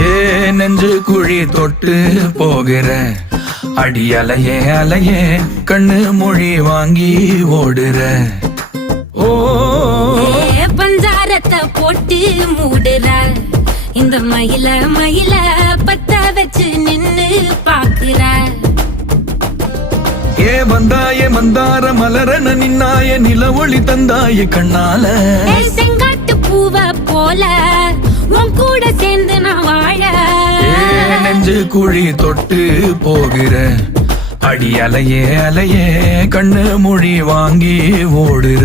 ஏ நெஞ்சு குழி தொட்டு போகிற அடி அலையே அலையே கண்ணு மொழி வாங்கி ஓடுற. ஓ பஞ்சாரத்தை போட்டு மூடுற இந்த மயில மயில பத்த வச்சு நின்னு பாக்குற. ஏ வந்தாய மந்தார மலரன நின்னாய நில ஒளி தந்தாய கண்ணால. செங்காட்டு பூவ போல உன் கூட சேர்ந்து நான் வாழ. நெஞ்சு குழி தொட்டு போகிற அடி அலையே அலையே கண்ணு மொழி வாங்கி ஓடுற.